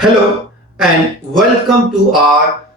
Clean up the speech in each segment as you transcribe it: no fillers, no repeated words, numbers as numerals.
Hello and welcome to our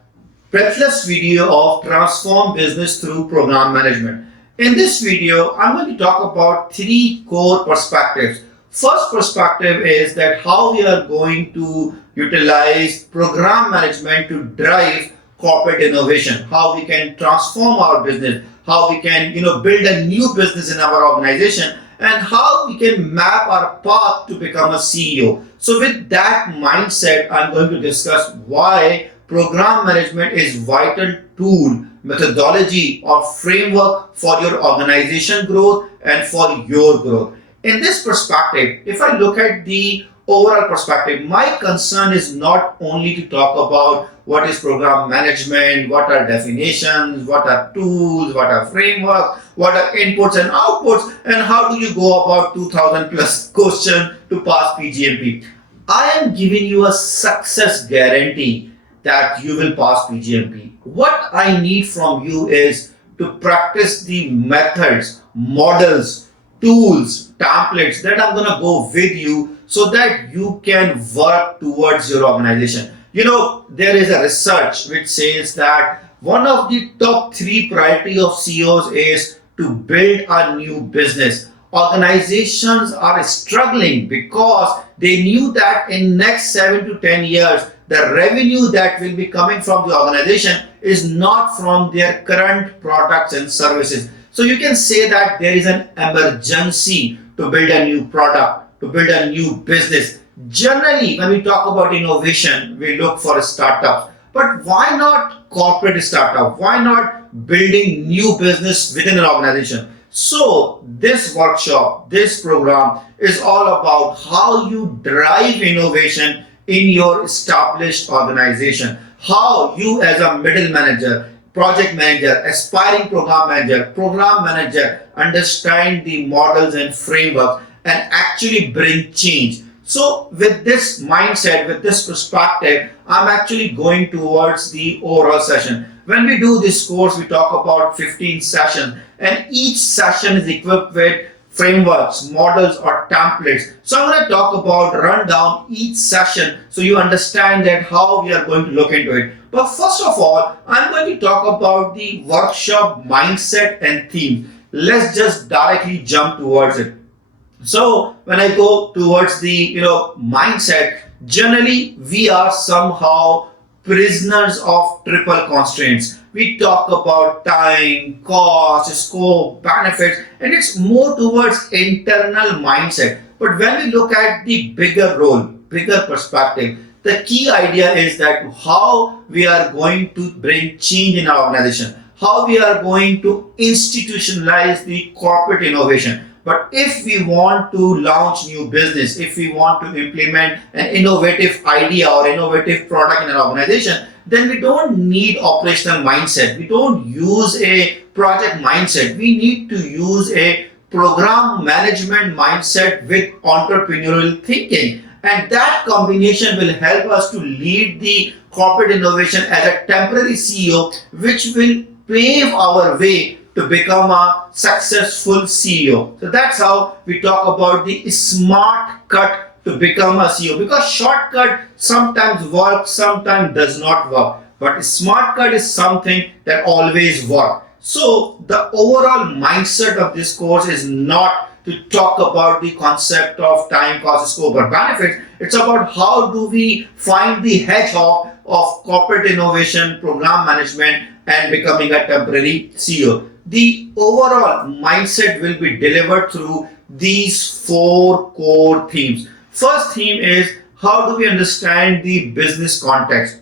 Breathless video of Transform Business Through Program Management. In this video, I'm going to talk about three core perspectives. First perspective is that how we are going to utilize program management to drive corporate innovation, how we can transform our business, how we can build a new business in our organization, and how we can map our path to become a CEO. So with that mindset, I'm going to discuss why program management is vital tool, methodology or framework for your organization growth and for your growth. In this perspective, if I look at the overall perspective, my concern is not only to talk about what is program management, what are definitions, what are tools, what are frameworks, what are inputs and outputs, and how do you go about 2000 plus question to pass PgMP. I am giving you a success guarantee that you will pass PgMP. What I need from you is to practice the methods, models, tools, templates that I'm going to go with you so that you can work towards your organization. There is a research which says that one of the top three priority of CEOs is to build a new business. Organizations are struggling because they knew that in next 7 to 10 years, the revenue that will be coming from the organization is not from their current products and services. So you can say that there is an emergency to build a new product, to build a new business. Generally, when we talk about innovation, we look for startups. But why not corporate startup? Why not building new business within an organization? So this workshop, this program is all about how you drive innovation in your established organization. How you as a middle manager, project manager, aspiring program manager understand the models and frameworks and actually bring change. So with this mindset, with this perspective, I'm actually going towards the overall session. When we do this course, we talk about 15 sessions and each session is equipped with frameworks, models or templates. So I'm going to talk about, run down each session so you understand that how we are going to look into it. But first of all, I'm going to talk about the workshop mindset and theme. Let's just directly jump towards it. So when I go towards the mindset, generally we are somehow prisoners of triple constraints. We talk about time, cost, scope, benefits, and it's more towards internal mindset. But when we look at the bigger role, bigger perspective, the key idea is that how we are going to bring change in our organization, how we are going to institutionalize the corporate innovation. But if we want to launch new business, if we want to implement an innovative idea or innovative product in an organization, then we don't need operational mindset. We don't use a project mindset. We need to use a program management mindset with entrepreneurial thinking. And that combination will help us to lead the corporate innovation as a temporary CEO, which will pave our way to become a successful CEO. So that's how we talk about the smart cut to become a CEO, because shortcut sometimes works, sometimes does not work. But smart cut is something that always works. So the overall mindset of this course is not to talk about the concept of time, cost, scope or benefits. It's about how do we find the hedgehog of corporate innovation, program management and becoming a temporary CEO. The overall mindset will be delivered through these four core themes. First theme is how do we understand the business context?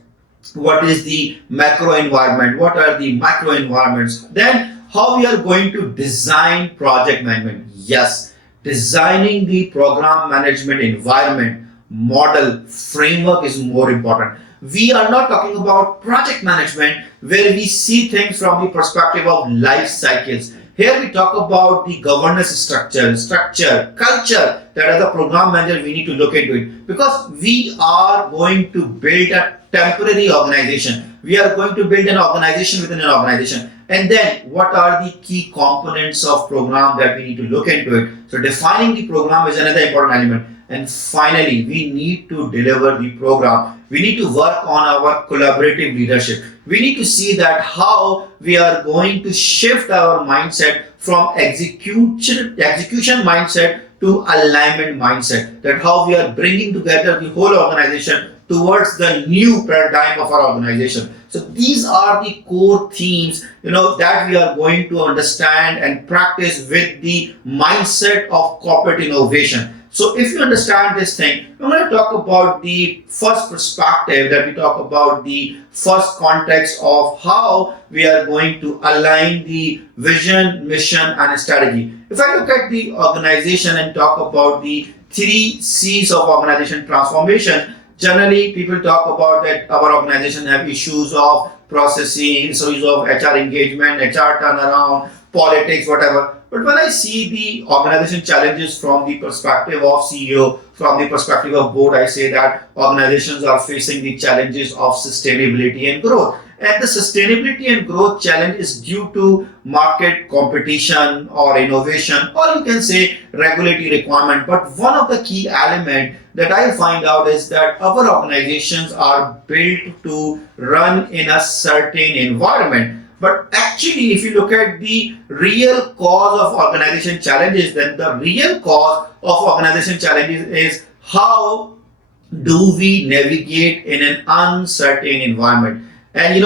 What is the macro environment? What are the micro environments? Then how we are going to design project management. Yes, designing the program management environment, model, framework is more important. We are not talking about project management where we see things from the perspective of life cycles. Here we talk about the governance structure, culture that as a program manager we need to look into it, because we are going to build a temporary organization. We are going to build an organization within an organization. And then what are the key components of program that we need to look into it? So defining the program is another important element. And finally, we need to deliver the program. We need to work on our collaborative leadership. We need to see that how we are going to shift our mindset from execution mindset to alignment mindset. That how we are bringing together the whole organization towards the new paradigm of our organization. So these are the core themes, that we are going to understand and practice with the mindset of corporate innovation. So if you understand this thing, I'm going to talk about the first perspective, that we talk about the first context of how we are going to align the vision, mission, and strategy. If I look at the organization and talk about the 3 C's of organization transformation, generally people talk about that our organization have issues of processing, issues of HR engagement, HR turnaround, politics, whatever. But when I see the organization challenges from the perspective of CEO, from the perspective of board, I say that organizations are facing the challenges of sustainability and growth. And the sustainability and growth challenge is due to market competition or innovation, or you can say regulatory requirement. But one of the key elements that I find out is that our organizations are built to run in a certain environment. But actually, if you look at the real cause of organization challenges, then the real cause of organization challenges is how do we navigate in an uncertain environment. And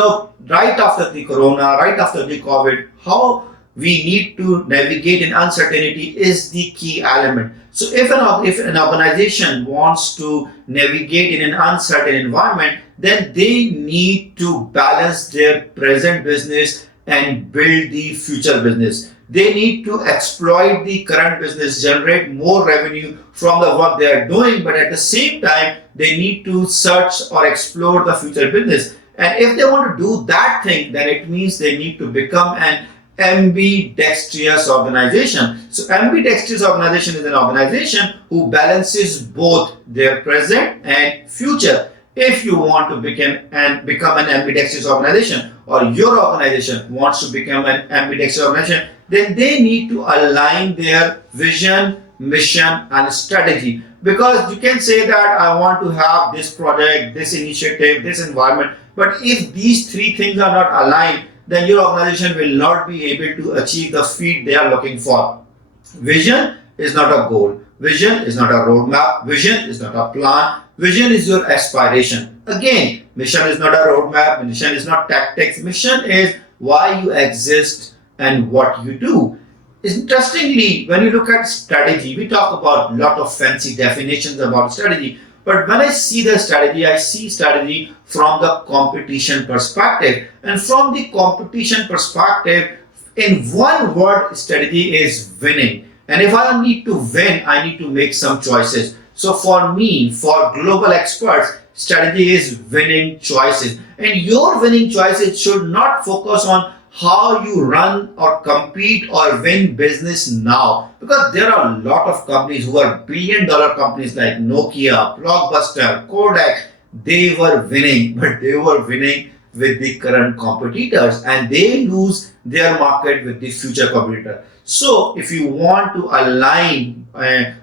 right after the corona, right after the COVID, how we need to navigate in uncertainty is the key element. So if an organization wants to navigate in an uncertain environment, then they need to balance their present business and build the future business. They need to exploit the current business, generate more revenue from the work they are doing, but at the same time, they need to search or explore the future business. And if they want to do that thing, then it means they need to become an ambidextrous organization. So ambidextrous organization is an organization who balances both their present and future. If you want to become an ambidextrous organization, or your organization wants to become an ambidextrous organization, then they need to align their vision, mission, and strategy. Because you can say that I want to have this project, this initiative, this environment, but if these 3 things are not aligned, then your organization will not be able to achieve the feat they are looking for. Vision is not a goal. Vision is not a roadmap. Vision is not a plan. Vision is your aspiration. Again, mission is not a roadmap. Mission is not tactics. Mission is why you exist and what you do. Interestingly, when you look at strategy, we talk about a lot of fancy definitions about strategy. But when I see the strategy, I see strategy from the competition perspective. And from the competition perspective, in one word, strategy is winning. And if I need to win, I need to make some choices. So for me, for global experts, strategy is winning choices. And your winning choices should not focus on how you run or compete or win business now, because there are a lot of companies who are billion-dollar companies like Nokia, Blockbuster, Kodak. They were winning, but they were winning with the current competitors, and they lose their market with the future competitor. So if you want to align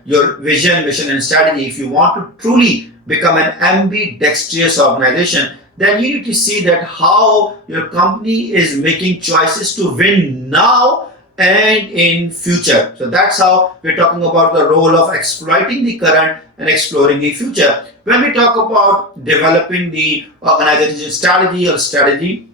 your vision, mission, and strategy, if you want to truly become an ambidextrous organization, then you need to see that how your company is making choices to win now and in future. So that's how we're talking about the role of exploiting the current and exploring the future. When we talk about developing the organization strategy,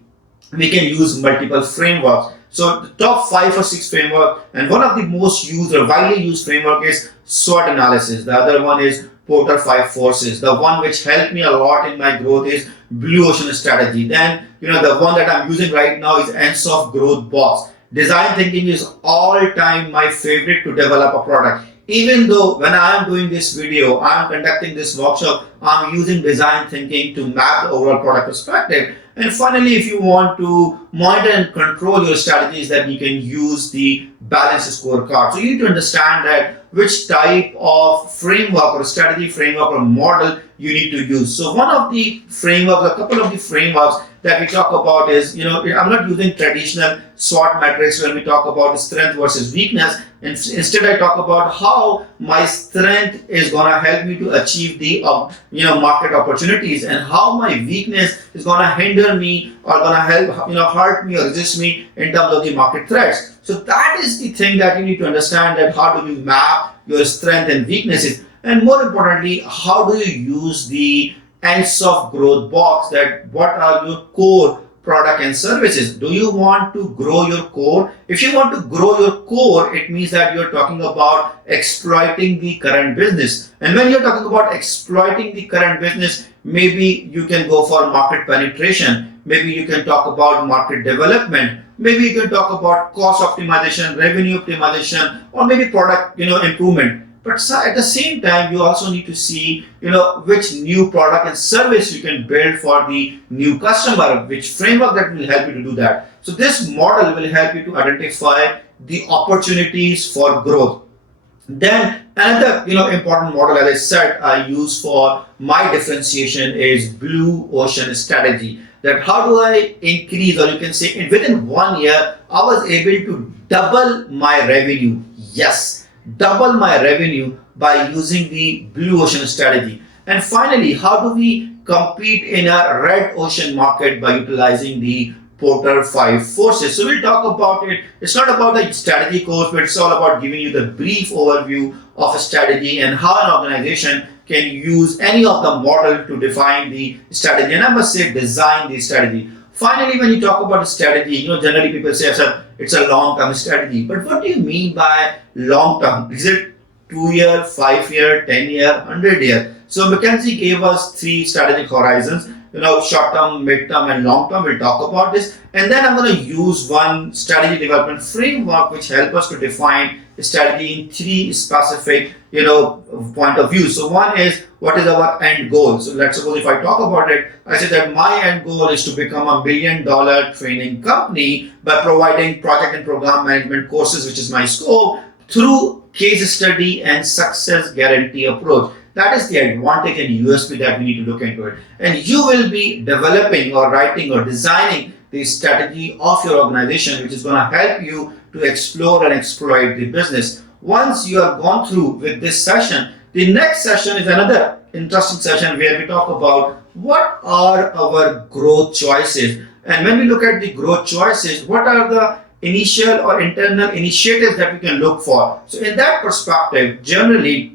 we can use multiple frameworks. So the top 5 or 6 framework, and one of the most used or widely used framework is SWOT analysis. The other one is Porter 5 Forces. The one which helped me a lot in my growth is Blue Ocean Strategy. Then, the one that I'm using right now is Ansoff Growth Box. Design thinking is all time my favorite to develop a product. Even though when I am doing this video, I am conducting this workshop, I'm using design thinking to map the overall product perspective. And finally, if you want to monitor and control your strategies, then you can use the balanced scorecard. So you need to understand that which type of framework or strategy framework or model you need to use. So one of the frameworks, a couple of the frameworks that we talk about is, I'm not using traditional SWOT metrics when we talk about strength versus weakness. Instead, I talk about how my strength is going to help me to achieve the market opportunities, and how my weakness is going to hinder me or going to help hurt me or resist me in terms of the market threats. So that is the thing that you need to understand, that how do you map your strength and weaknesses, and more importantly, how do you use the ends of growth box, that what are your core product and services. Do you want to grow your core? If you want to grow your core, it means that you're talking about exploiting the current business. And when you're talking about exploiting the current business, maybe you can go for market penetration. Maybe you can talk about market development. Maybe you can talk about cost optimization, revenue optimization, or maybe product improvement. But at the same time, you also need to see, which new product and service you can build for the new customer, which framework that will help you to do that. So this model will help you to identify the opportunities for growth. Then another, important model, as I said, I use for my differentiation is blue ocean strategy. That how do I increase, or you can say within 1 year, I was able to double my revenue. Yes. Double my revenue by using the blue ocean strategy. And finally, how do we compete in a red ocean market by utilizing the Porter 5 forces? So we'll talk about it. It's not about the strategy course, but it's all about giving you the brief overview of a strategy and how an organization can use any of the model to define the strategy. And I must say, design the strategy. Finally, when you talk about strategy, generally people say, it's a long-term strategy. But what do you mean by long-term? Is it 2-year, 5-year, 10-year, 100-year? So McKinsey gave us 3 strategic horizons, short-term, mid-term, and long-term. We'll talk about this. And then I'm going to use one strategy development framework which help us to define strategy in 3 specific, point of view. So one is, what is our end goal? So let's suppose if I talk about it, I say that my end goal is to become $1 billion training company by providing project and program management courses, which is my scope, through case study and success guarantee approach. That is the advantage and USP that we need to look into it. And you will be developing or writing or designing the strategy of your organization, which is going to help you to explore and exploit the business. Once you have gone through with this session, the next session is another interesting session where we talk about what are our growth choices. And when we look at the growth choices, what are the initial or internal initiatives that we can look for? So in that perspective, generally,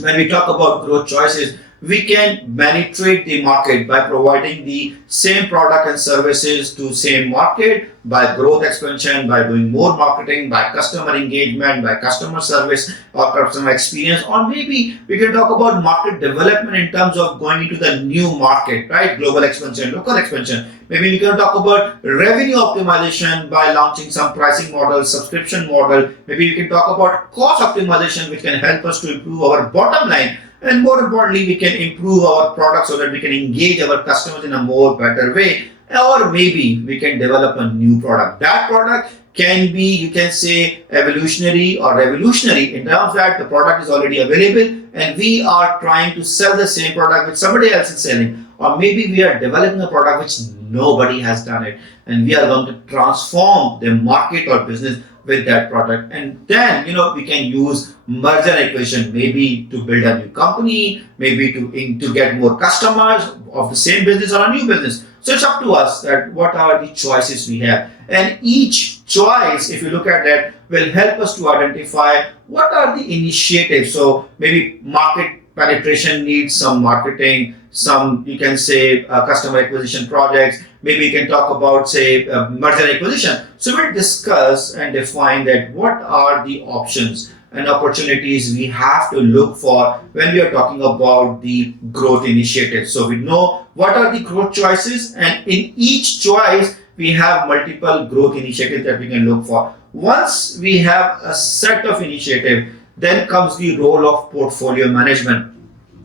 when we talk about growth choices, we can penetrate the market by providing the same product and services to same market, by growth expansion, by doing more marketing, by customer engagement, by customer service or customer experience, or maybe we can talk about market development in terms of going into the new market, right? Global expansion, local expansion. Maybe we can talk about revenue optimization by launching some pricing model, subscription model. Maybe we can talk about cost optimization, which can help us to improve our bottom line. And more importantly, we can improve our product so that we can engage our customers in a more better way. Or maybe we can develop a new product. That product can be, you can say, evolutionary or revolutionary in terms that the product is already available and we are trying to sell the same product which somebody else is selling. Or maybe we are developing a product which nobody has done it, and we are going to transform the market or business with that product. And then we can use merger and acquisition, maybe to build a new company, maybe to get more customers of the same business or a new business. So it's up to us that what are the choices we have, and each choice, if you look at that, will help us to identify what are the initiatives. So maybe market penetration needs some marketing, some, you can say, customer acquisition projects. Maybe you can talk about, say, merger and acquisition. So we'll discuss and define that what are the options and opportunities we have to look for when we are talking about the growth initiatives. So we know what are the growth choices, and in each choice we have multiple growth initiatives that we can look for. Once we have a set of initiatives, then comes the role of portfolio management.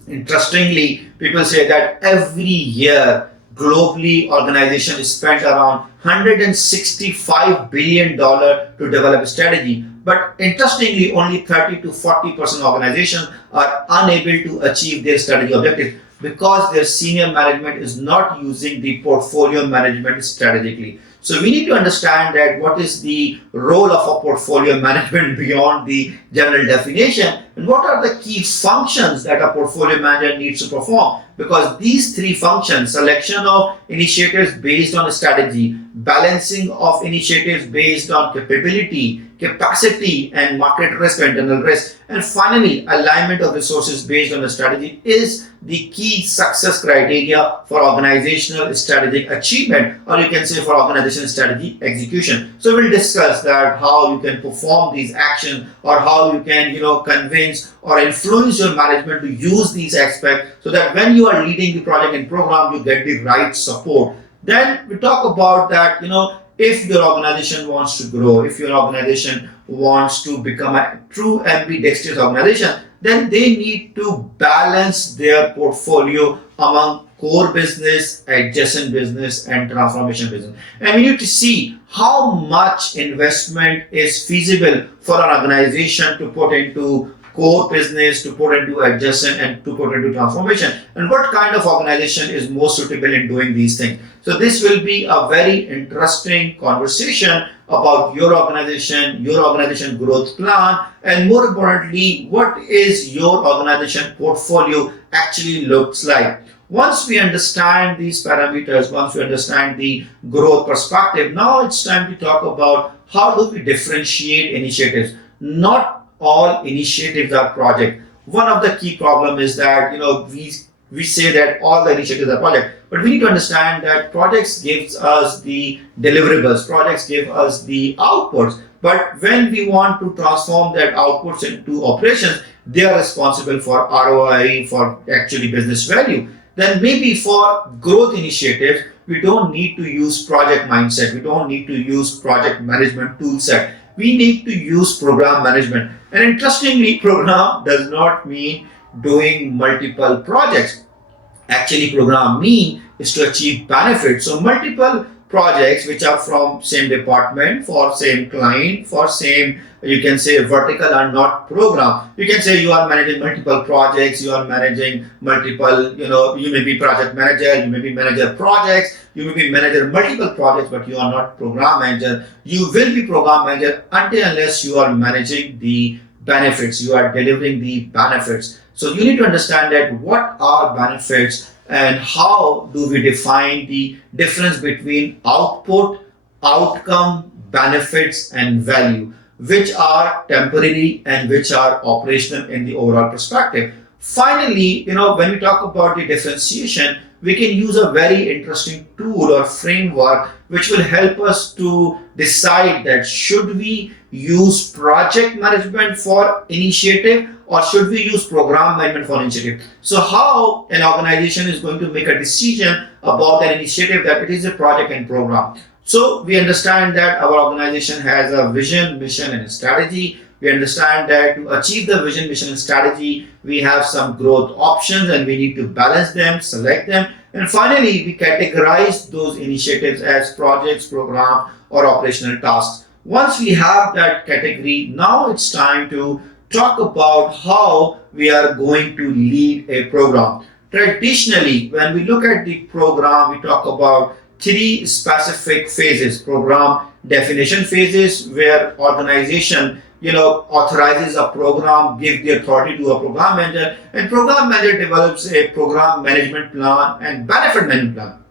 Interestingly, people say that every year globally organizations spend around $165 billion to develop a strategy. But interestingly, only 30 to 40% organizations are unable to achieve their strategy objectives. because their senior management is not using the portfolio management strategically. So we need to understand that what is the role of a portfolio management beyond the general definition, and what are the key functions that a portfolio manager needs to perform. Because these three functions, selection of initiatives based on strategy, balancing of initiatives based on capability, capacity and market risk, internal risk, and finally alignment of resources based on a strategy, is the key success criteria for organizational strategic achievement, or you can say for organizational strategy execution. So we'll discuss that how you can perform these actions, or how you can convince or influence your management to use these aspects, so that when you are leading the project and program, you get the right support. Then we talk about that, if your organization wants to grow, if your organization wants to become a true ambidextrous organization, then they need to balance their portfolio among core business, adjacent business, and transformation business. And we need to see how much investment is feasible for an organization to put into core business, to put into adjacent, and to put into transformation, and what kind of organization is most suitable in doing these things. So this will be a very interesting conversation about your organization growth plan, and more importantly, what is your organization portfolio actually looks like. Once we understand these parameters, once we understand the growth perspective, now it's time to talk about how do we differentiate initiatives. Not all initiatives are project. One of the key problem is that we say that all the initiatives are project, but we need to understand that projects gives us the deliverables, projects give us the outputs, but when we want to transform that outputs into operations, they are responsible for ROI, for actually business value. Then maybe for growth initiatives, we don't need to use project mindset, we don't need to use project management tool set, we need to use program management. And interestingly, program does not mean doing multiple projects. Actually, program mean is to achieve benefits. So multiple projects which are from same department, for same client, for same, you can say, vertical, are not program. You can say you are managing multiple projects, you are managing multiple, you may be project manager, you may be manager projects, you may be manager multiple projects, but you are not program manager. You will be program manager until unless you are managing the benefits, you are delivering the benefits. So you need to understand that what are benefits and how do we define the difference between output, outcome, benefits, and value, which are temporary and which are operational in the overall perspective. Finally, when we talk about the differentiation, we can use a very interesting tool or framework which will help us to decide that should we use project management for initiative or should we use program management for initiative. So how an organization is going to make a decision about an initiative that it is a project and program. So we understand that our organization has a vision, mission, and strategy. We understand that to achieve the vision, mission, and strategy, we have some growth options and we need to balance them, select them. And finally, we categorize those initiatives as projects, program, or operational tasks. Once we have that category, now it's time to talk about how we are going to lead a program. Traditionally, when we look at the program, we talk about three specific phases. Program definition phases, where organization authorizes a program, give the authority to a program manager, and program manager develops a program management plan and benefit management plan.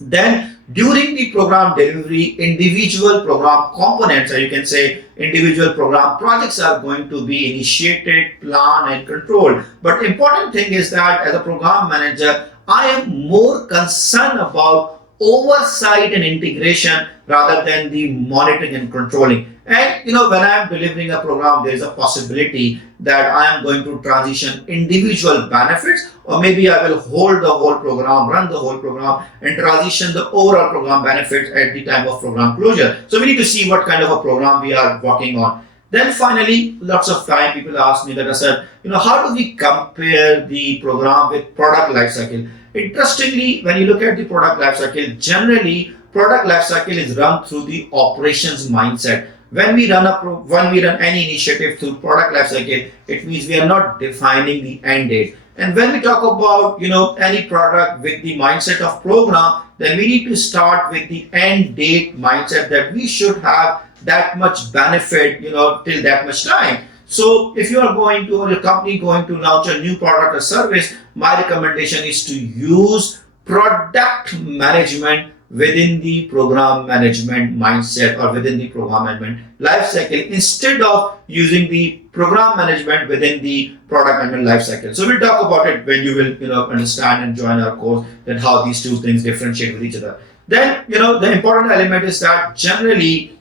Then during the program delivery, individual program components, or you can say individual program projects, are going to be initiated, planned, and controlled. But the important thing is that as a program manager, I am more concerned about oversight and integration rather than the monitoring and controlling. And when I am delivering a program, there is a possibility that I am going to transition individual benefits, or maybe I will hold the whole program, run the whole program, and transition the overall program benefits at the time of program closure. So we need to see what kind of a program we are working on. Then finally, lots of time people ask me that I said, how do we compare the program with product lifecycle? Interestingly, when you look at the product lifecycle, generally product lifecycle is run through the operations mindset. When we run any initiative through product lifecycle, it means we are not defining the end date. And when we talk about any product with the mindset of program, then we need to start with the end date mindset that we should have that much benefit till that much time. So if you are going to, or your company going to launch a new product or service, my recommendation is to use product management within the program management mindset or within the program management life cycle, instead of using the program management within the product management life cycle. So we'll talk about it when you will understand and join our course, that how these two things differentiate with each other. Then the important element is that generally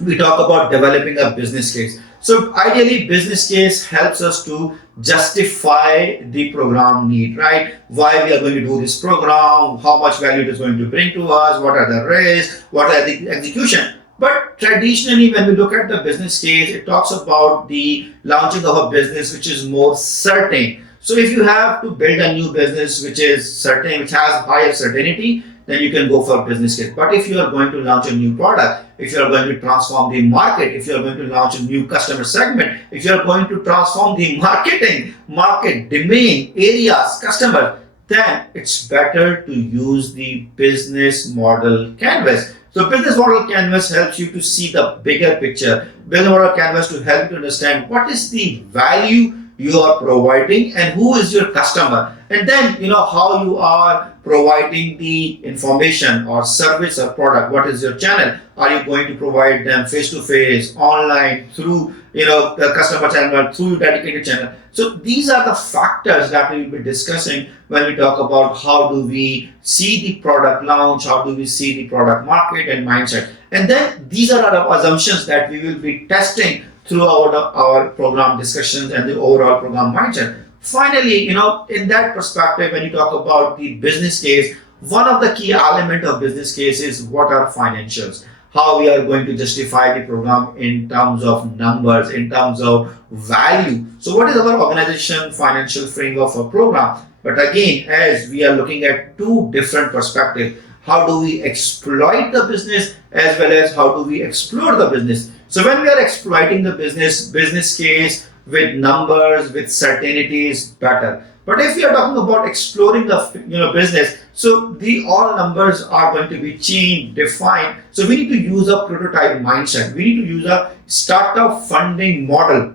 we talk about developing a business case. So ideally, business case helps us to justify the program need, right? Why we are going to do this program, how much value it is going to bring to us, what are the risks, what are the execution. But traditionally, when we look at the business case, it talks about the launching of a business which is more certain. So if you have to build a new business which is certain, which has higher certainty, then you can go for business case. But if you are going to launch a new product, if you are going to transform the market, if you are going to launch a new customer segment, if you are going to transform the market, domain, areas, customer, then it's better to use the business model canvas. So business model canvas helps you to see the bigger picture. Business model canvas to help you to understand what is the value you are providing and who is your customer, and then how you are providing the information or service or product. What is your channel? Are you going to provide them face to face, online, through the customer channel, through dedicated channel? So these are the factors that we will be discussing when we talk about how do we see the product launch, how do we see the product market and mindset. And then these are our assumptions that we will be testing throughout our program discussions and the overall program mindset. Finally, in that perspective, when you talk about the business case, one of the key element of business case is what are financials, how we are going to justify the program in terms of numbers, in terms of value. So what is our organization financial framework for program? But again, as we are looking at two different perspectives, how do we exploit the business as well as how do we explore the business? So when we are exploiting the business case with numbers, with certainty is better. But if we are talking about exploring the business, so the all numbers are going to be changed, defined. So we need to use a prototype mindset. We need to use a startup funding model.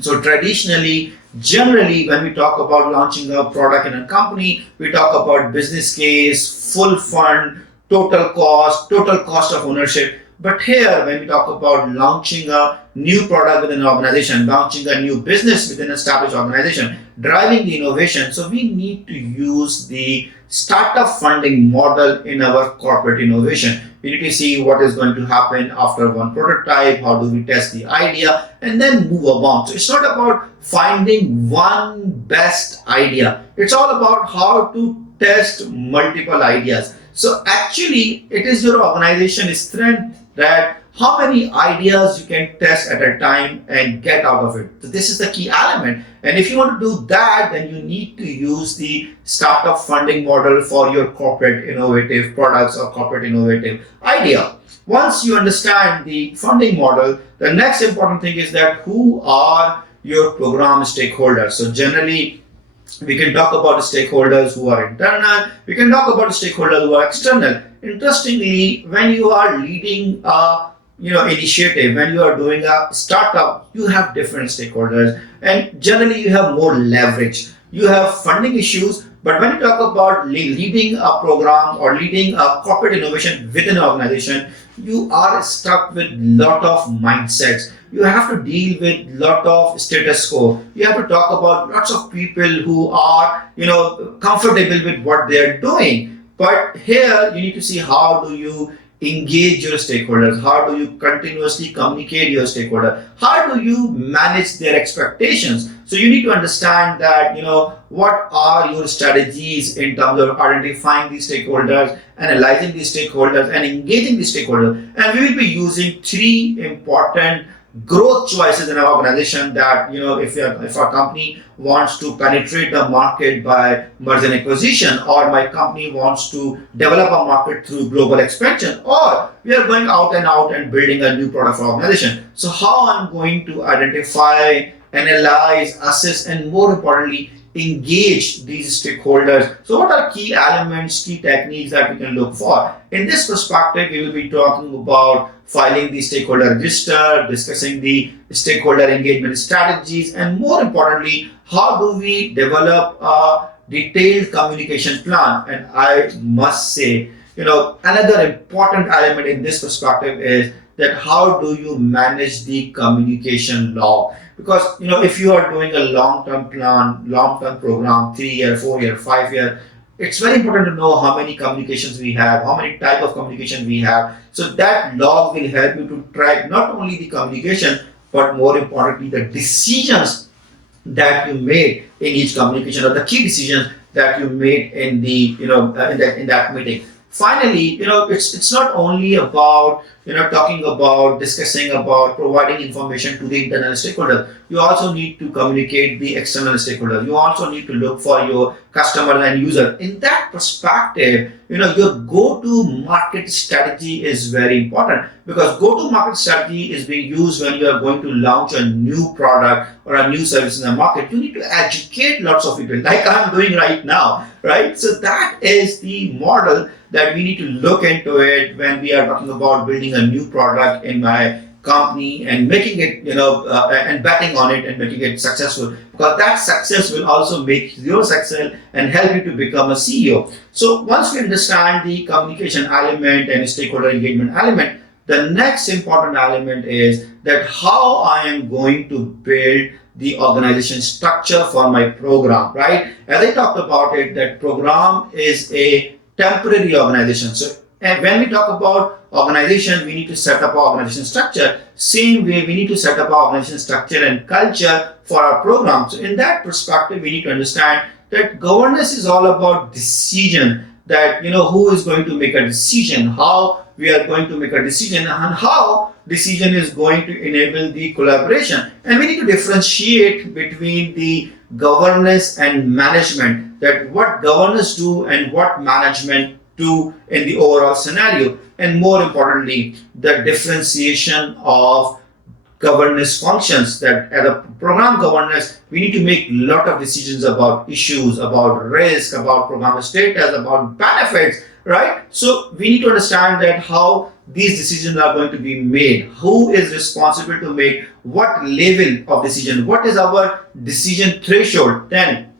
So traditionally, generally, when we talk about launching a product in a company, we talk about business case, full fund, total cost of ownership. But here, when we talk about launching a new product within an organization, launching a new business within an established organization, driving the innovation, so we need to use the startup funding model in our corporate innovation. We need to see what is going to happen after one prototype, how do we test the idea, and then move on. So it's not about finding one best idea. It's all about how to test multiple ideas. So actually, it is your organization's strength that how many ideas you can test at a time and get out of it. So this is the key element. And if you want to do that, then you need to use the startup funding model for your corporate innovative products or corporate innovative idea. Once you understand the funding model, the next important thing is that who are your program stakeholders. So generally, we can talk about stakeholders who are internal. We can talk about stakeholders who are external. Interestingly, when you are leading a initiative, when you are doing a startup, you have different stakeholders, and generally you have more leverage. You have funding issues, but when you talk about leading a program or leading a corporate innovation within an organization, you are stuck with lot of mindsets. You have to deal with lot of status quo. You have to talk about lots of people who are comfortable with what they are doing. But here you need to see how do you engage your stakeholders, how do you continuously communicate your stakeholder, how do you manage their expectations. So you need to understand that what are your strategies in terms of identifying these stakeholders, analyzing these stakeholders, and engaging these stakeholders. And we will be using three important growth choices in our organization that if our company wants to penetrate the market by merger and acquisition, or my company wants to develop a market through global expansion, or we are going out and building a new product for organization. So how I'm going to identify, analyze, assess, and more importantly, engage these stakeholders. So what are key elements, key techniques that we can look for? In this perspective, we will be talking about filing the stakeholder register, discussing the stakeholder engagement strategies, and more importantly, how do we develop a detailed communication plan. And I must say, another important element in this perspective is that how do you manage the communication log? Because if you are doing a long-term plan, long-term program, 3-year, 4-year, 5-year, it's very important to know how many communications we have, how many type of communication we have. So that log will help you to track not only the communication, but more importantly, the decisions that you made in each communication, or the key decisions that you made in the in that meeting. Finally, it's not only about talking about, discussing about, providing information to the internal stakeholder. You also need to communicate the external stakeholder. You also need to look for your customer and user. In that perspective, your go-to-market strategy is very important, because go-to-market strategy is being used when you are going to launch a new product or a new service in the market. You need to educate lots of people, like I'm doing right now, right? So that is the model that we need to look into it when we are talking about building a new product in my company and making it, and betting on it and making it successful, because that success will also make your success and help you to become a CEO. So once we understand the communication element and stakeholder engagement element, the next important element is that how I am going to build the organization structure for my program, right? As I talked about it, that program is a temporary organization. So and when we talk about organization, we need to set up our organization structure. Same way, we need to set up our organization structure and culture for our program. So in that perspective, we need to understand that governance is all about decision, that who is going to make a decision, how we are going to make a decision, and how decision is going to enable the collaboration. And we need to differentiate between the governance and management, that what governance do and what management do in the overall scenario. And more importantly, the differentiation of governance functions, that as a program governance, we need to make a lot of decisions about issues, about risk, about program status, about benefits, right? So we need to understand that how these decisions are going to be made, who is responsible to make what level of decision, what is our decision threshold, then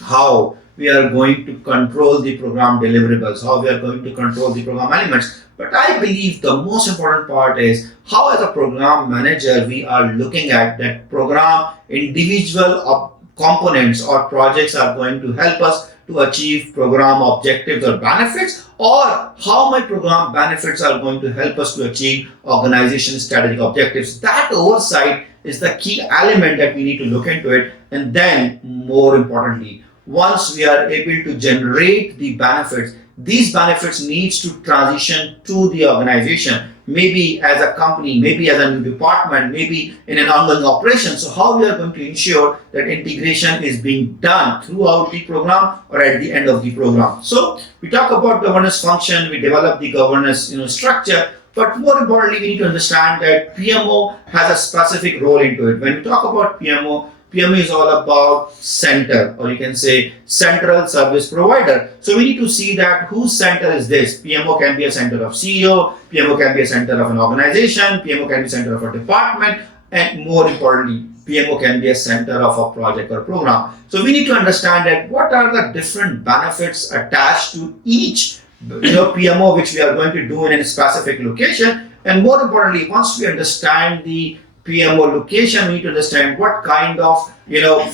how we are going to control the program deliverables, how we are going to control the program elements. But I believe the most important part is how, as a program manager, we are looking at that program individual components or projects are going to help us to achieve program objectives or benefits, or how my program benefits are going to help us to achieve organization strategic objectives. That oversight is the key element that we need to look into it. And then, more importantly, once we are able to generate the benefits, these benefits needs to transition to the organization, maybe as a company, maybe as a new department, maybe in an ongoing operation. So how we are going to ensure that integration is being done throughout the program or at the end of the program. So we talk about governance function, we develop the governance structure, but more importantly, we need to understand that PMO has a specific role into it. When we talk about PMO is all about center, or you can say central service provider. So we need to see that whose center is this. PMO can be a center of CEO, PMO can be a center of an organization, PMO can be a center of a department, and more importantly, PMO can be a center of a project or program. So we need to understand that what are the different benefits attached to each PMO which we are going to do in a specific location. And more importantly, once we understand the PMO location, we need to understand what kind of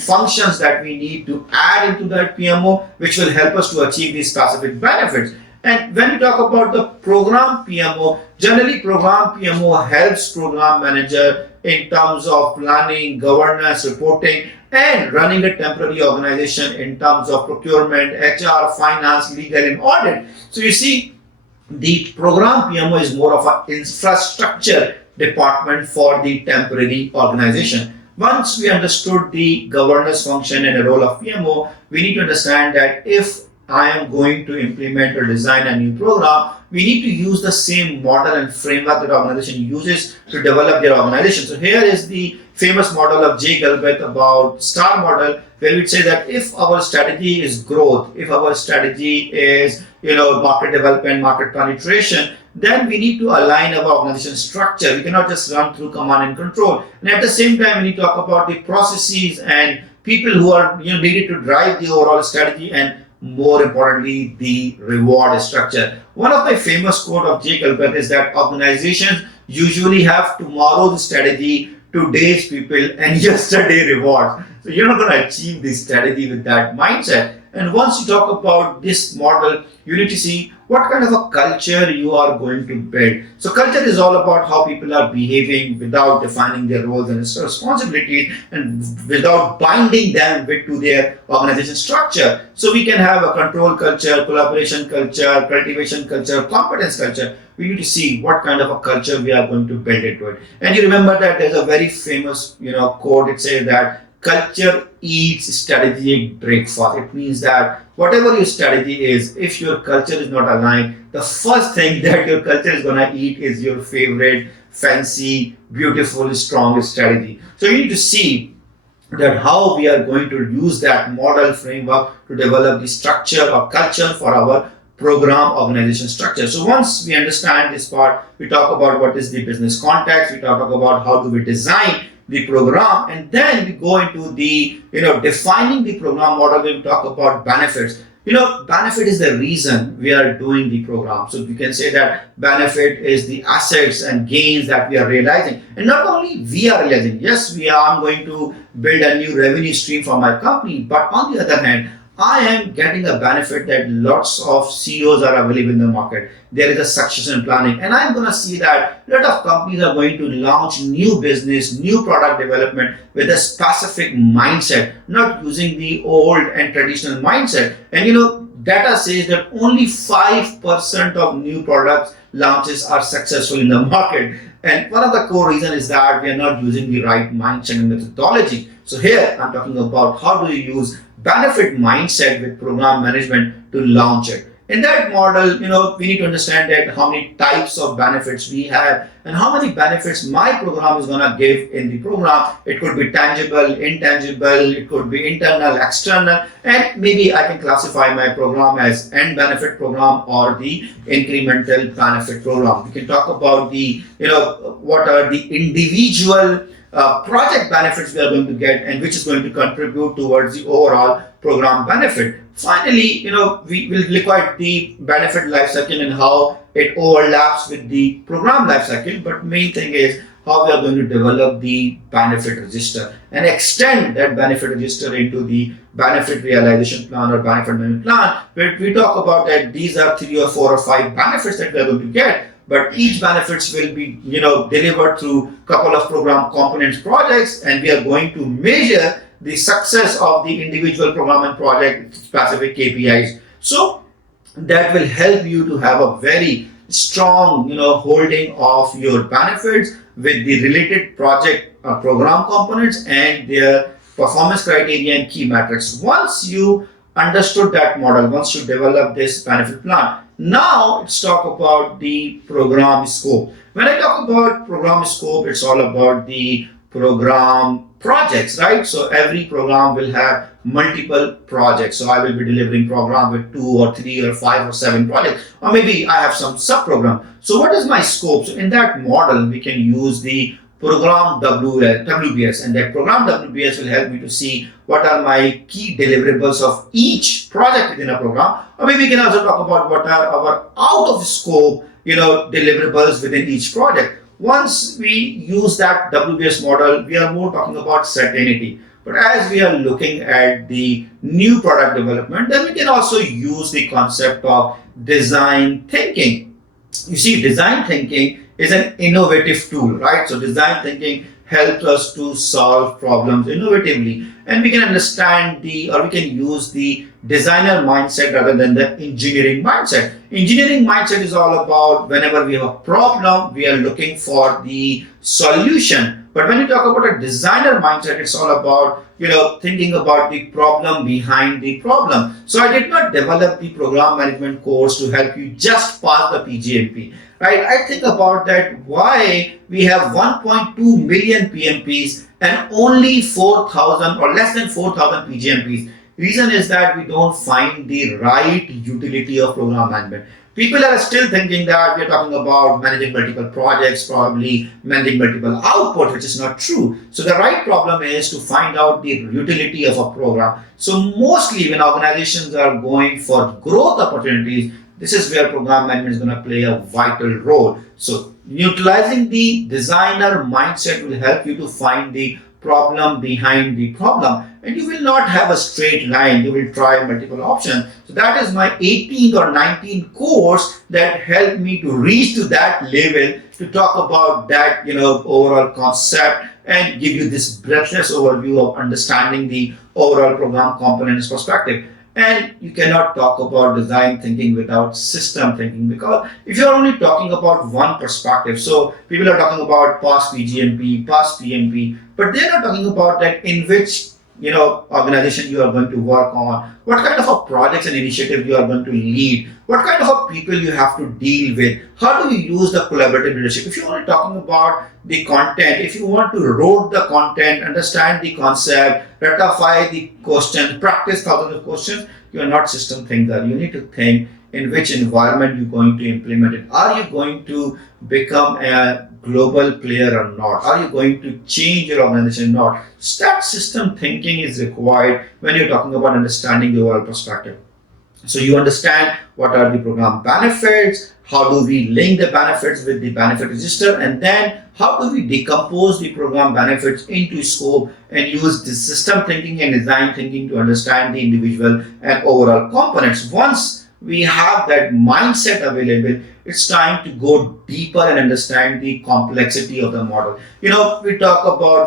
functions that we need to add into that PMO, which will help us to achieve these specific benefits. And when we talk about the program PMO, generally program PMO helps program manager in terms of planning, governance, reporting, and running a temporary organization in terms of procurement, HR, finance, legal, and audit. So you see, the program PMO is more of an infrastructure department for the temporary organization. Once we understood the governance function and the role of PMO, we need to understand that if I am going to implement or design a new program, we need to use the same model and framework that the organization uses to develop their organization. So here is the famous model of J. Galbraith about star model, where we'd say that if our strategy is growth, if our strategy is market development, market penetration, then we need to align our organization structure. We cannot just run through command and control. And at the same time, we need to talk about the processes and people who are needed to drive the overall strategy, and more importantly, the reward structure. One of my famous quote of J. Galbraith is that organizations usually have tomorrow's strategy, today's people, and yesterday rewards. So you're not going to achieve this strategy with that mindset. And once you talk about this model, you need to see what kind of a culture you are going to build. So culture is all about how people are behaving without defining their roles and responsibilities, and without binding them to their organization structure. So we can have a control culture, collaboration culture, cultivation culture, competence culture. We need to see what kind of a culture we are going to build into it. And you remember that there's a very famous quote. It says that culture eats strategic breakfast. It means that whatever your strategy is, if your culture is not aligned, the first thing that your culture is going to eat is your favorite, fancy, beautiful, strong strategy. So you need to see that how we are going to use that model framework to develop the structure or culture for our program organization structure. So once we understand this part, we talk about what is the business context, we talk about how do we design the program, and then we go into the defining the program model. We talk about benefits. Benefit is the reason we are doing the program. So you can say that benefit is the assets and gains that we are realizing. And not only we are realizing, yes, I'm going to build a new revenue stream for my company, but on the other hand, I am getting a benefit that lots of CEOs are available in the market. There is a succession planning, and I'm going to see that a lot of companies are going to launch new business, new product development with a specific mindset, not using the old and traditional mindset. And data says that only 5% of new products launches are successful in the market. And one of the core reasons is that we are not using the right mindset and methodology. So here I'm talking about how do you use benefit mindset with program management to launch it. In that model, we need to understand that how many types of benefits we have and how many benefits my program is going to give in the program. It could be tangible, intangible, it could be internal, external, and maybe I can classify my program as end benefit program or the incremental benefit program. We can talk about the, what are the individual project benefits we are going to get and which is going to contribute towards the overall program benefit. Finally, we will look at the benefit life cycle and how it overlaps with the program life cycle. But main thing is how we are going to develop the benefit register and extend that benefit register into the benefit realization plan or benefit management plan, where we talk about that these are 3 or 4 or 5 benefits that we are going to get. But each benefits will be, delivered through a couple of program components projects, and we are going to measure the success of the individual program and project specific KPIs. So that will help you to have a very strong, holding of your benefits with the related project program components and their performance criteria and key metrics. Once you understood that model, once you develop this benefit plan, now let's talk about the program scope. When I talk about program scope, it's all about the program projects, right? So every program will have multiple projects. So I will be delivering program with 2 or 3 or 5 or 7 projects, or maybe I have some sub-program. So what is my scope? So in that model, we can use the program WBS, and that program WBS will help me to see what are my key deliverables of each project within a program. Or maybe we can also talk about what are our out of scope, deliverables within each project. Once we use that WBS model, we are more talking about certainty. But as we are looking at the new product development, then we can also use the concept of design thinking. You see, design thinking is an innovative tool, right? So design thinking helps us to solve problems innovatively, and we can understand we can use the designer mindset rather than the engineering mindset. Engineering mindset is all about whenever we have a problem, we are looking for the solution. But when you talk about a designer mindset, it's all about, thinking about the problem behind the problem. So I did not develop the program management course to help you just pass the PgMP, right? I think about that why we have 1.2 million PMPs and only 4,000 or less than 4,000 PgMPs. Reason is that we don't find the right utility of program management. People are still thinking that we're talking about managing multiple projects, probably managing multiple outputs, which is not true. So the right problem is to find out the utility of a program. So mostly when organizations are going for growth opportunities, this is where program management is going to play a vital role. So utilizing the designer mindset will help you to find the problem behind the problem, and you will not have a straight line. You will try multiple options. So that is my 18th or 19th course that helped me to reach to that level to talk about that overall concept and give you this breathless overview of understanding the overall program components perspective. And you cannot talk about design thinking without system thinking, because if you're only talking about one perspective, so people are talking about past PgMP, past PMP, but they're not talking about that in which organization you are going to work on, what kind of a projects and initiative you are going to lead, what kind of a people you have to deal with, how do you use the collaborative leadership. If you're only talking about the content, if you want to write the content, understand the concept, ratify the question, practice thousands of questions, you are not system thinker. You need to think in which environment you're going to implement it. Are you going to become a global player or not? Are you going to change your organization or not? That system thinking is required when you're talking about understanding the overall perspective. So you understand what are the program benefits, how do we link the benefits with the benefit register, and then how do we decompose the program benefits into scope and use the system thinking and design thinking to understand the individual and overall components. Once we have that mindset available, it's time to go deeper and understand the complexity of the model.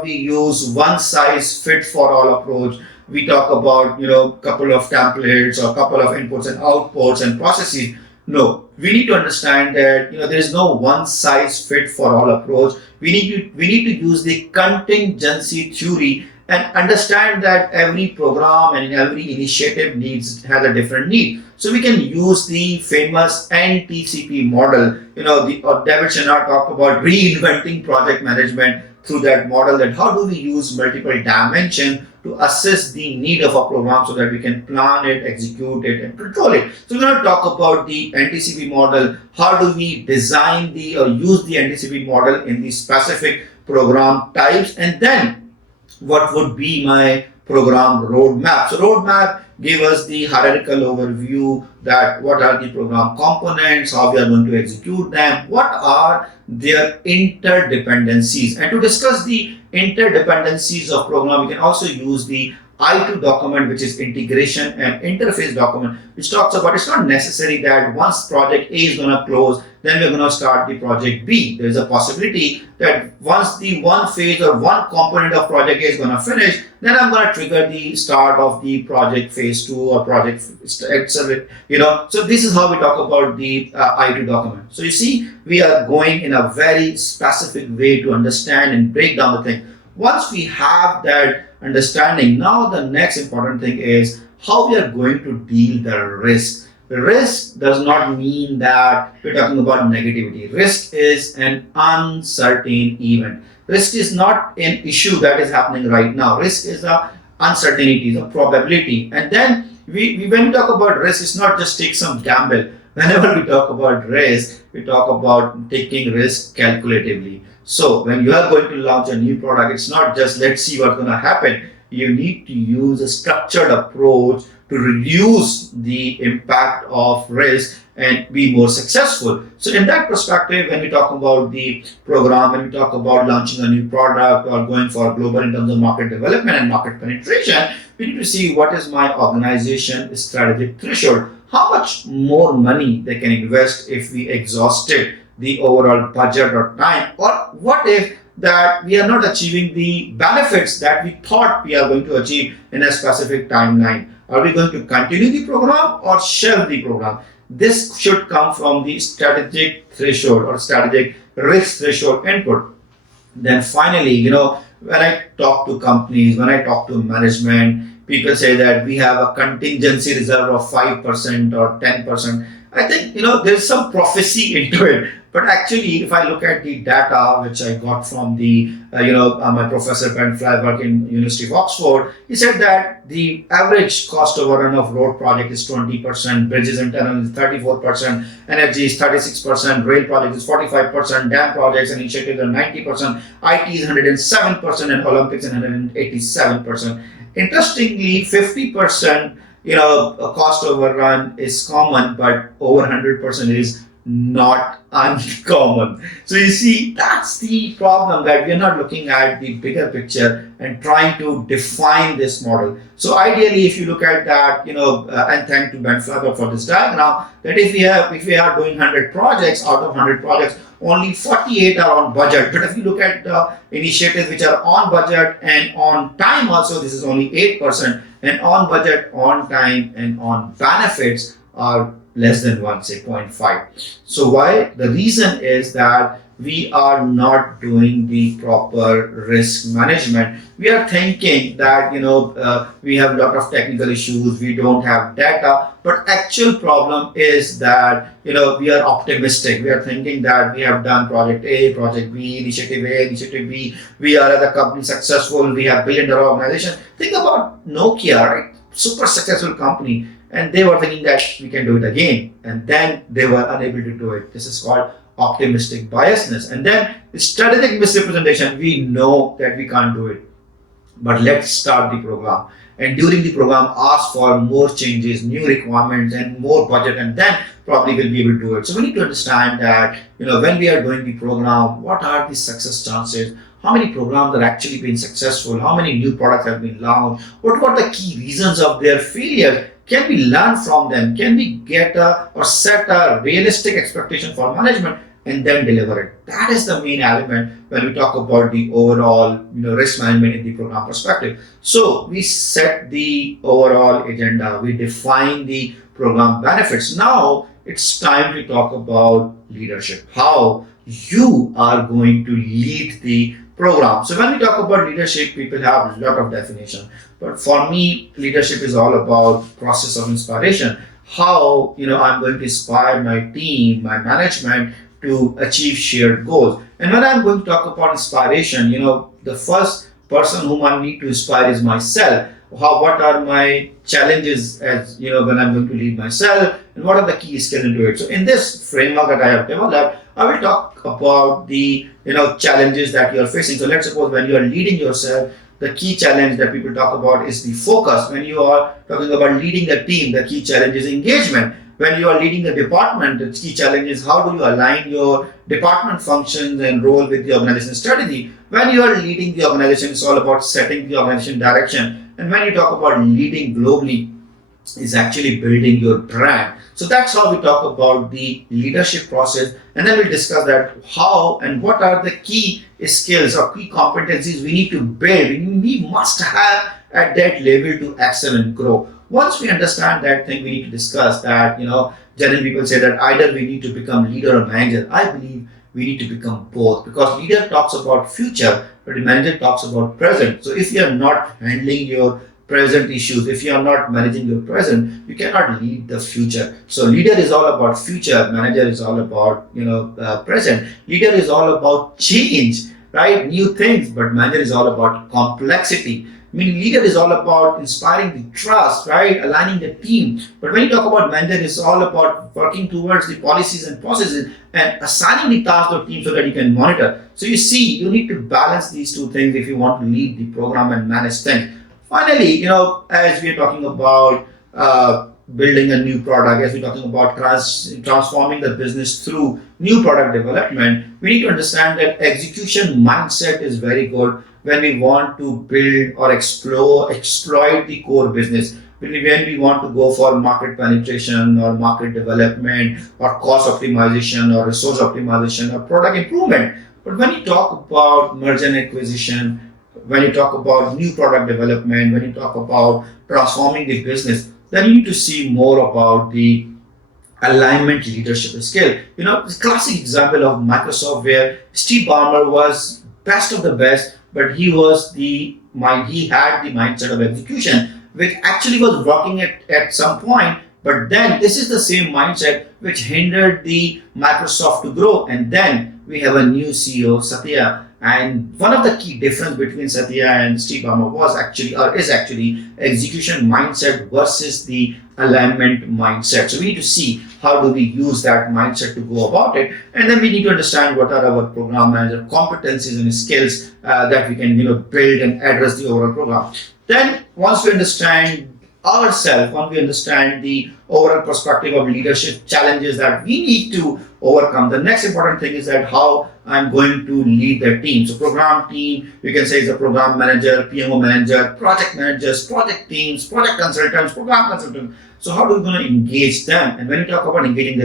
We use one size fit for all approach. We talk about, couple of templates or couple of inputs and outputs and processes. No, we need to understand that, there is no one size fit for all approach. We need to use the contingency theory and understand that every program and every initiative has a different need. So we can use the famous NTCP model. David Chenard talked about reinventing project management through that model, that how do we use multiple dimensions to assess the need of a program so that we can plan it, execute it, and control it. So we're going to talk about the NTCP model. How do we design or use the NTCP model in the specific program types, and then what would be my program roadmap. So roadmap give us the hierarchical overview that what are the program components, how we are going to execute them, what are their interdependencies. And to discuss the interdependencies of program, we can also use the I2 document, which is integration and interface document, which talks about it's not necessary that once project A is going to close, then we're going to start the project B. There's a possibility that once the one phase or one component of project A is going to finish, then I'm going to trigger the start of the project phase 2 or project etc. So this is how we talk about the I2 document. So you see, we are going in a very specific way to understand and break down the thing. Once we have that understanding, now the next important thing is how we are going to deal the risk. The risk does not mean that we're talking about negativity. Risk is an uncertain event. Risk is not an issue that is happening right now. Risk is a uncertainty, a probability. And then when we talk about risk, it's not just take some gamble. Whenever we talk about risk, we talk about taking risk calculatively. So when you are going to launch a new product, it's not just let's see what's going to happen. You need to use a structured approach to reduce the impact of risk and be more successful. So in that perspective, when we talk about the program, when we talk about launching a new product or going for global in terms of market development and market penetration, we need to see what is my organization strategic threshold. How much more money they can invest if we exhausted the overall budget or time, or what if that we are not achieving the benefits that we thought we are going to achieve in a specific timeline. Are we going to continue the program or shelve the program? This should come from the strategic threshold or strategic risk threshold input. Then finally, when I talk to companies, when I talk to management, people say that we have a contingency reserve of 5% or 10%. I think, there's some prophecy into it. But actually, if I look at the data which I got from the my professor Ben Flyberg in University of Oxford, he said that the average cost overrun of road project is 20%, bridges and tunnels is 34%, energy is 36%, rail projects is 45%, dam projects and initiatives are 90%, IT is 107%, and Olympics is 187%. Interestingly, 50% a cost overrun is common, but over 100% is not uncommon. So you see, that's the problem, that we are not looking at the bigger picture and trying to define this model. So ideally, if you look at that, and thank to Ben Flyberg for this diagram, that if we are doing 100 projects, out of 100 projects, only 48 are on budget. But if you look at the initiatives which are on budget and on time also, this is only 8%, and on budget, on time, and on benefits are less than 1, say 0.5. So why? The reason is that we are not doing the proper risk management. We are thinking that we have a lot of technical issues, we don't have data, but actual problem is that we are optimistic. We are thinking that we have done project A, project B, initiative A, initiative B, we are as a company successful, we have billion-dollar organization. Think about Nokia, right? Super successful company, and they were thinking that we can do it again, and then they were unable to do it. This is called optimistic biasness. And then strategic misrepresentation. We know that we can't do it, but let's start the program, and during the program ask for more changes, new requirements, and more budget, and then probably we'll be able to do it. So we need to understand that when we are doing the program, what are the success chances, how many programs are actually being successful, how many new products have been launched, what were the key reasons of their failure. Can we learn from them? Can we get or set a realistic expectation for management and then deliver it? That is the main element when we talk about the overall risk management in the program perspective. So we set the overall agenda, we define the program benefits. Now it's time to talk about leadership, how you are going to lead the program. So when we talk about leadership, people have a lot of definition. But for me, leadership is all about process of inspiration. How I'm going to inspire my team, my management to achieve shared goals. And when I'm going to talk about inspiration, the first person whom I need to inspire is myself. What are my challenges as when I'm going to lead myself, and what are the key skills into it? So in this framework that I have developed, I will talk about the challenges that you are facing. So let's suppose when you are leading yourself, the key challenge that people talk about is the focus. When you are talking about leading the team, the key challenge is engagement. When you are leading the department, the key challenge is how do you align your department functions and role with the organization strategy. When you are leading the organization, it's all about setting the organization direction. And when you talk about leading globally, is actually building your brand. So that's how we talk about the leadership process, and then we'll discuss that how and what are the key skills or key competencies we need to build, we must have at that level to excel and grow. Once we understand that thing, we need to discuss that, generally people say that either we need to become leader or manager. I believe we need to become both, because leader talks about future, but the manager talks about present. So if you are not handling your present issues, if you are not managing your present, you cannot lead the future. So leader is all about future, manager is all about present. Leader is all about change, right? New things, but manager is all about complexity. Leader is all about inspiring the trust, right? Aligning the team. But when you talk about manager, it's all about working towards the policies and processes and assigning the task to the team so that you can monitor. So you see, you need to balance these two things if you want to lead the program and manage things. Finally, as we're talking about building a new product, as we're talking about transforming the business through new product development, we need to understand that execution mindset is very good when we want to build or exploit the core business. When we want to go for market penetration or market development or cost optimization or resource optimization or product improvement. But when you talk about merger and acquisition, when you talk about new product development, when you talk about transforming the business, then you need to see more about the alignment leadership skill. The classic example of Microsoft, where Steve Ballmer was best of the best, but he had the mindset of execution, which actually was working at some point, But then this is the same mindset which hindered the Microsoft to grow. And then we have a new CEO, Satya. And one of the key difference between Satya and Steve Ballmer was actually, or is actually, execution mindset versus the alignment mindset. So we need to see how do we use that mindset to go about it, and then we need to understand what are our program manager competencies and skills that we can build and address the overall program. Then once we understand ourselves, once we understand the overall perspective of leadership challenges that we need to overcome, the next important thing is that how I'm going to lead the team. So program team, you can say is a program manager, PMO manager, project managers, project teams, project consultants, program consultants. So how are we going to engage them? And when we talk about engaging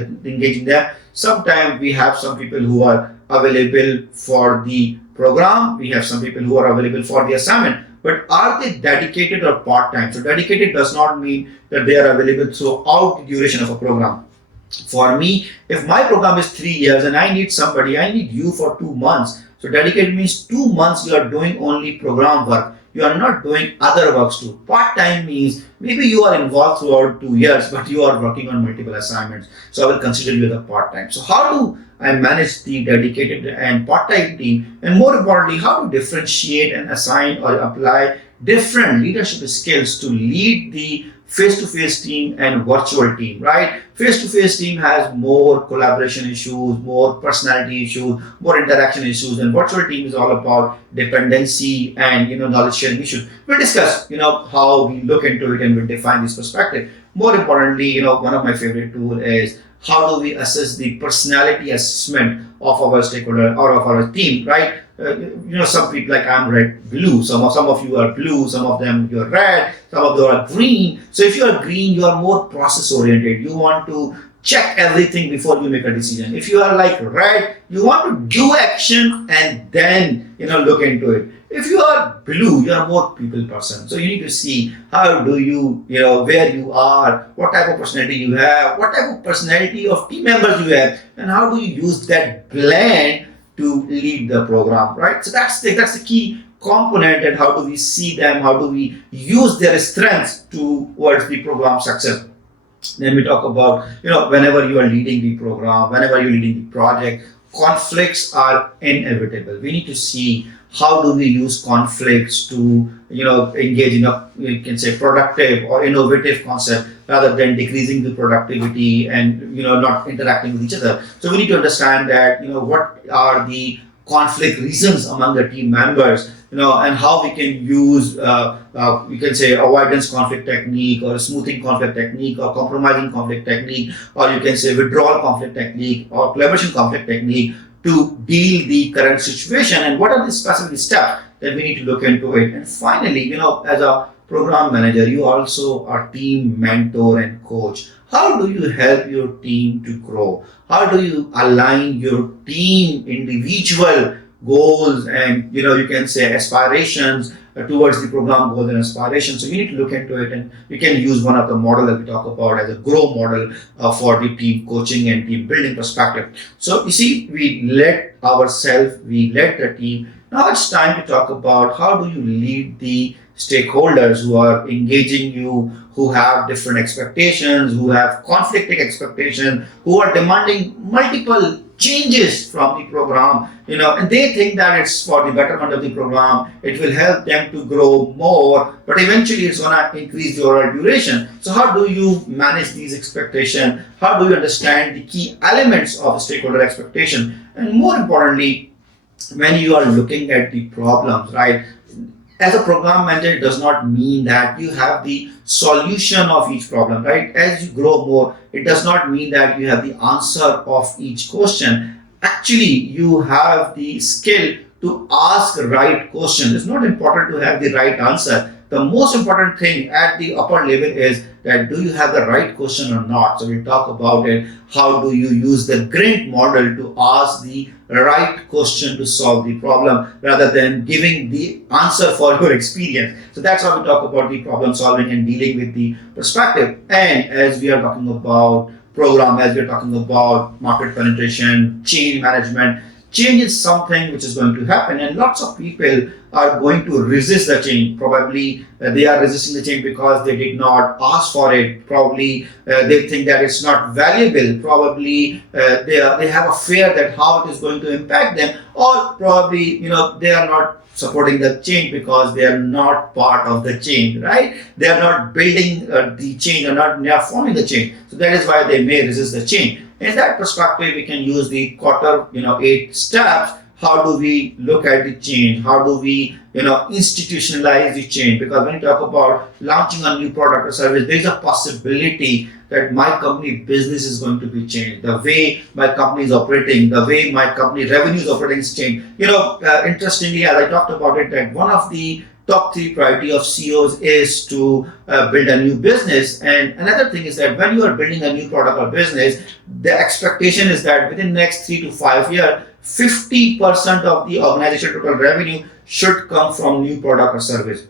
them, sometimes we have some people who are available for the program, we have some people who are available for the assignment. But are they dedicated or part-time? So dedicated does not mean that they are available throughout the duration of a program. For me, if my program is 3 years and I need you for 2 months. So dedicated means 2 months you are doing only program work. You are not doing other works too. Part-time means maybe you are involved throughout 2 years, but you are working on multiple assignments. So I will consider you as a part-time. So how do I manage the dedicated and part-time team? And more importantly, how to differentiate and assign or apply different leadership skills to lead the face-to-face team and virtual team, right? Face-to-face team has more collaboration issues, more personality issues, more interaction issues, and virtual team is all about dependency and knowledge sharing issues. We'll discuss how we look into it and we'll define this perspective. More importantly, one of my favorite tools is how do we assess the personality assessment of our stakeholder or of our team, right? Some people like I'm red, blue. Some of you are blue. Some of them you're red. Some of you are green. So if you are green, you are more process oriented. You want to check everything before you make a decision. If you are like red, you want to do action and then look into it. If you are blue, you are more people person. So you need to see how do you, where you are, what type of personality you have, what type of personality of team members you have, and how do you use that blend to lead the program, right? So that's the key component, and how do we see them, how do we use their strengths towards the program success. Then we talk about, whenever you are leading the program, whenever you're leading the project, conflicts are inevitable. We need to see how do we use conflicts to, engage in a, you can say, productive or innovative concept rather than decreasing the productivity and, not interacting with each other. So we need to understand that, what are the conflict reasons among the team members, and how we can use, we can say, avoidance conflict technique or smoothing conflict technique or compromising conflict technique, or you can say withdrawal conflict technique or collaboration conflict technique to deal the current situation, and what are the specific steps that we need to look into it. And finally, as a program manager, you also are team mentor and coach. How do you help your team to grow? How do you align your team individual goals and you can say aspirations towards the program goals and aspirations? So you need to look into it, and you can use one of the model that we talk about as a grow model for the team coaching and team building perspective. So you see, we led ourselves, we led the team. Now it's time to talk about how do you lead the stakeholders who are engaging you, who have different expectations, who have conflicting expectations, who are demanding multiple changes from the program, and they think that it's for the betterment of the program, it will help them to grow more, but eventually it's going to increase the overall duration. So how do you manage these expectations? How do you understand the key elements of stakeholder expectation? And more importantly, when you are looking at the problems, right? As a program manager, it does not mean that you have the solution of each problem, right? As you grow more, it does not mean that you have the answer of each question. Actually, you have the skill to ask the right question. It's not important to have the right answer. The most important thing at the upper level is that do you have the right question or not? So we'll talk about it. How do you use the GRINT model to ask the right question to solve the problem rather than giving the answer for your experience? So that's how we talk about the problem solving and dealing with the perspective. And as we are talking about program, as we are talking about market penetration, change management, change is something which is going to happen, and lots of people are going to resist the change. Probably they are resisting the change because they did not ask for it. Probably they think that it's not valuable. Probably they have a fear that how it is going to impact them, or probably they are not supporting the change because they are not part of the change, right? They are not building the change, or not they are forming the change. So that is why they may resist the change. In that perspective, we can use the quarter 8 steps. How do we look at the change? How do we institutionalize the change? Because when you talk about launching a new product or service, there is a possibility that my company business is going to be changed. The way my company is operating, the way my company revenue is operating is changed. Interestingly, as I talked about it, that one of the top 3 priority of CEOs is to build a new business. And another thing is that when you are building a new product or business, the expectation is that within the next 3 to 5 years, 50% of the organization total revenue should come from new product or service.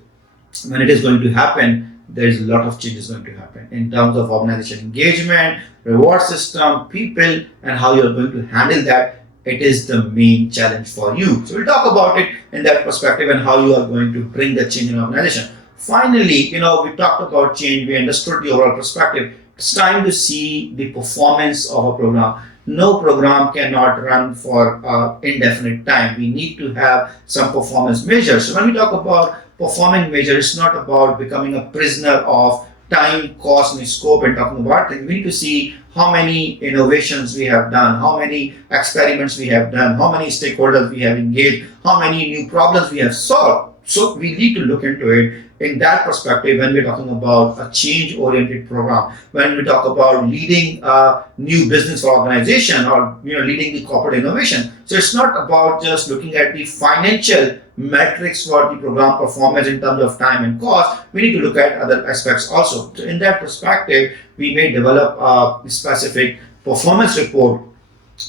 When it is going to happen, there is a lot of changes going to happen in terms of organization engagement, reward system, people, and how you are going to handle that. It is the main challenge for you. So we'll talk about it in that perspective and how you are going to bring the change in organization. Finally, we talked about change. We understood the overall perspective. It's time to see the performance of a program. No program cannot run for indefinite time. We need to have some performance measures. So when we talk about performing measure, it's not about becoming a prisoner of time, cost, and scope and talking about it. We need to see how many innovations we have done, how many experiments we have done, how many stakeholders we have engaged, how many new problems we have solved. So we need to look into it in that perspective when we're talking about a change-oriented program, when we talk about leading a new business or organization, or leading the corporate innovation. So it's not about just looking at the financial metrics for the program performance in terms of time and cost. We need to look at other aspects also. So in that perspective, we may develop a specific performance report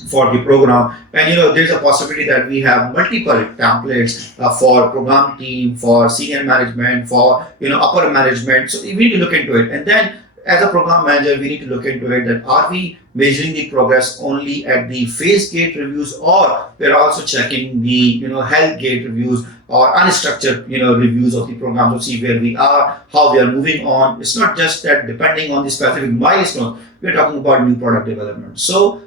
for the program, and there's a possibility that we have multiple templates for program team, for senior management, for upper management. So we need to look into it, and then as a program manager, we need to look into it that are we measuring the progress only at the phase gate reviews, or we're also checking the health gate reviews or unstructured reviews of the program to see where we are, how we are moving on. It's not just that depending on the specific milestone, we're talking about new product development. So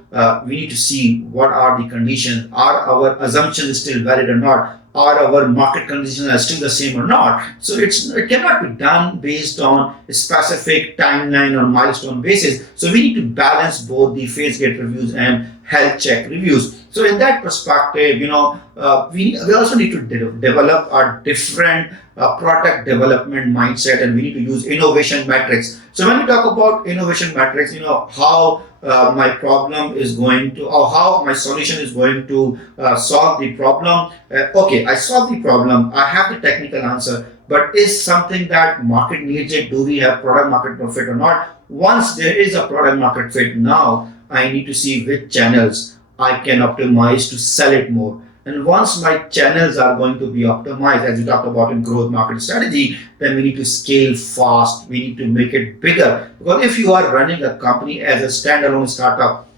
we need to see what are the conditions, are our assumptions still valid or not, are our market conditions are still the same or not. So it cannot be done based on a specific timeline or milestone basis. So we need to balance both the phase gate reviews and health check reviews. So in that perspective, we also need to develop a different product development mindset, and we need to use innovation metrics. So when we talk about innovation metrics, how my problem is going to, or how my solution is going to solve the problem. Okay, I solve the problem, I have the technical answer, but is something that market needs it? Do we have product market fit or not? Once there is a product market fit, now I need to see which channels I can optimize to sell it more. And once my channels are going to be optimized, as we talked about in growth market strategy, then we need to scale fast. We need to make it bigger. Because if you are running a company as a standalone startup,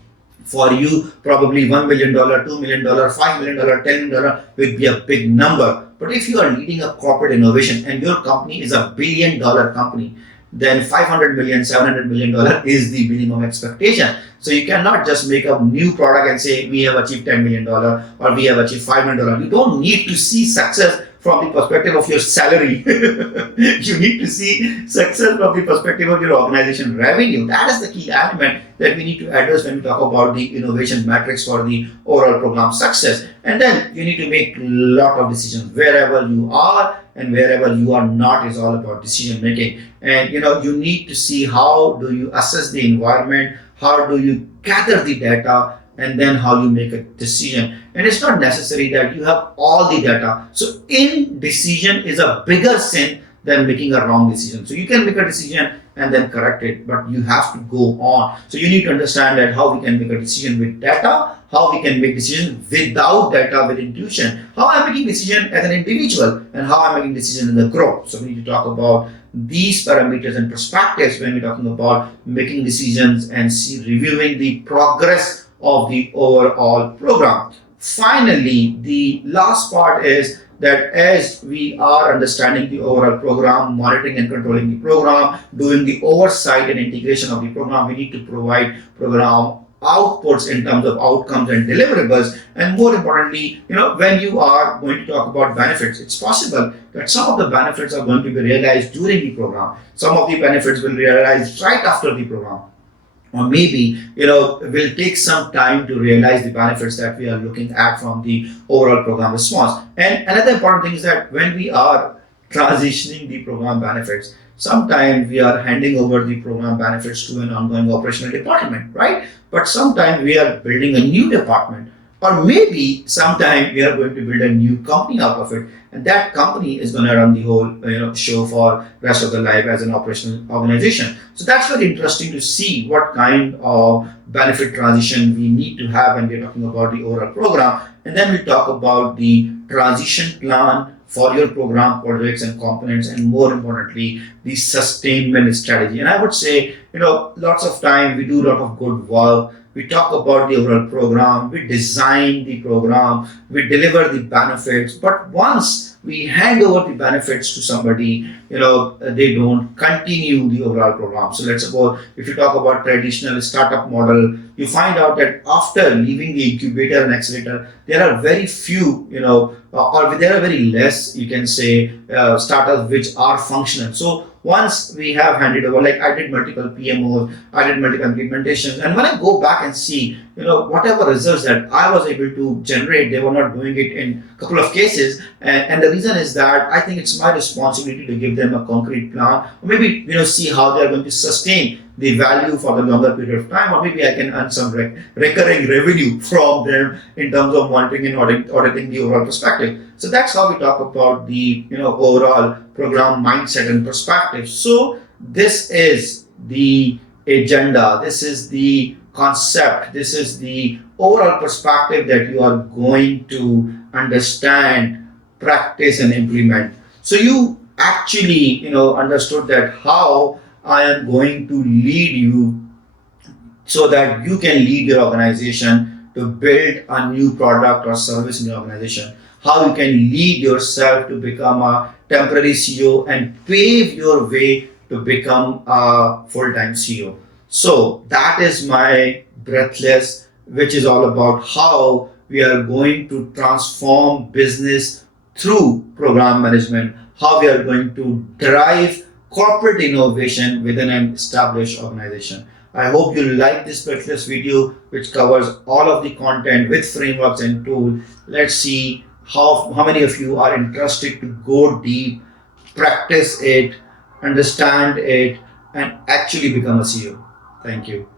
for you, probably $1 million, $2 million, $5 million, $10 million will be a big number. But if you are leading a corporate innovation and your company is $1 billion company, then $500 million, $700 million is the minimum expectation. So you cannot just make a new product and say we have achieved $10 million or we have achieved $5 million. You don't need to see success from the perspective of your salary. You need to see success from the perspective of your organization revenue. That is the key element that we need to address when we talk about the innovation metrics for the overall program success. And then you need to make a lot of decisions wherever you are and wherever you are not. Is all about decision making. And you need to see how do you assess the environment, how do you gather the data, and then how you make a decision. And it's not necessary that you have all the data. So indecision is a bigger sin than making a wrong decision. So you can make a decision and then correct it, but you have to go on. So you need to understand that how we can make a decision with data, how we can make decision without data, with intuition, how I'm making decision as an individual, and how I'm making decision in the group. So we need to talk about these parameters and perspectives when we're talking about making decisions and reviewing the progress of the overall program. finally, the last part is that as we are understanding the overall program, monitoring and controlling the program, doing the oversight and integration of the program, we need to provide program outputs in terms of outcomes and deliverables. And more importantly, when you are going to talk about benefits, it's possible that some of the benefits are going to be realized during the program. Some of the benefits will be realized right after the program, or maybe will take some time to realize the benefits that we are looking at from the overall program response. And another important thing is that when we are transitioning the program benefits, sometimes we are handing over the program benefits to an ongoing operational department, right? But sometimes we are building a new department, or maybe sometime we are going to build a new company out of it, and that company is going to run the whole show for rest of the life as an operational organization. So that's very interesting to see what kind of benefit transition we need to have when we're talking about the overall program. And then we talk about the transition plan for your program projects and components, and more importantly, the sustainment strategy. And I would say, lots of time we do a lot of good work. We talk about the overall program, we design the program, we deliver the benefits, but once we hand over the benefits to somebody, they don't continue the overall program. So let's suppose if you talk about traditional startup model, you find out that after leaving the incubator and accelerator, there are very few, or there are very less, you can say, startups which are functional. So once we have handed over, like I did multiple PMOs, I did multiple implementations, and when I go back and see, whatever results that I was able to generate, they were not doing it in a couple of cases. And the reason is that I think it's my responsibility to give them a concrete plan, or maybe, see how they're going to sustain the value for the longer period of time, or maybe I can earn some recurring revenue from them in terms of monitoring and auditing the overall perspective. So that's how we talk about the overall program mindset and perspective. So this is the agenda, this is the concept, this is the overall perspective that you are going to understand, practice and implement. So you actually understood that how I am going to lead you so that you can lead your organization to build a new product or service in your organization. How you can lead yourself to become a temporary CEO and pave your way to become a full-time CEO. So that is my Breathless, which is all about how we are going to transform business through program management, how we are going to drive corporate innovation within an established organization. I hope you like this Breathless video, which covers all of the content with frameworks and tools. Let's see how many of you are interested to go deep, practice it, understand it, and actually become a CEO. Thank you.